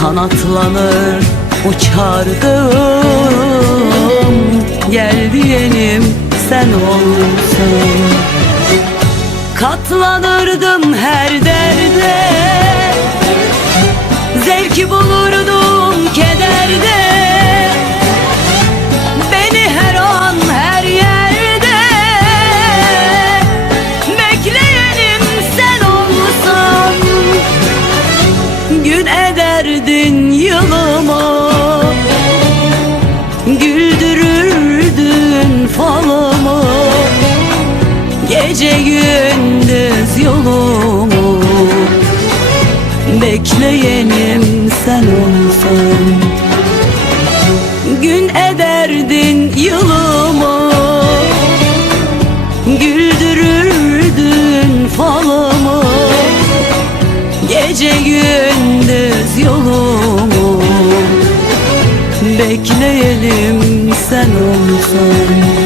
Kanatlanır uçardım Gel diyenim sen olsan Katlanırdım her derde. Zevki bulurdum Bekleyenim sen olsan. Gün ederdin yılımı Güldürürdün falımı Gece gündüz yolumu. Bekleyelim sen olsan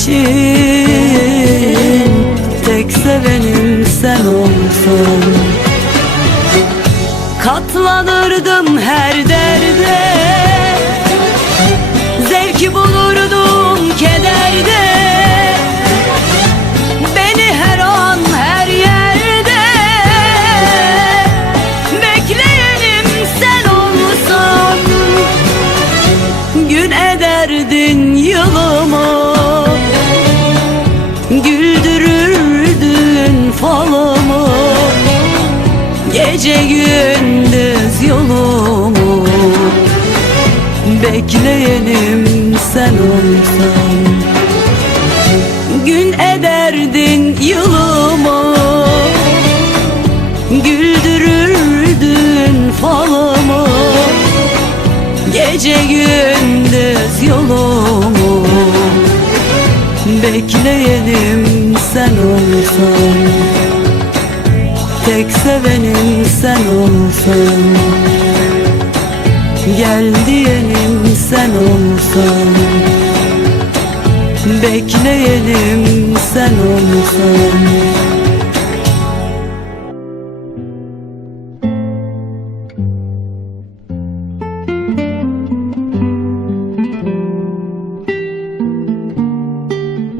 için Tek sevenim sen olsan Gece gündüz yolumu Bekleyenim sen olsan. Gün ederdin yılımı Güldürürdün falımı Gece gündüz yolumu Bekleyenim sen olsan Tek sevenim sen olsan Gel diyenim sen olsan Bekleyenim sen olsan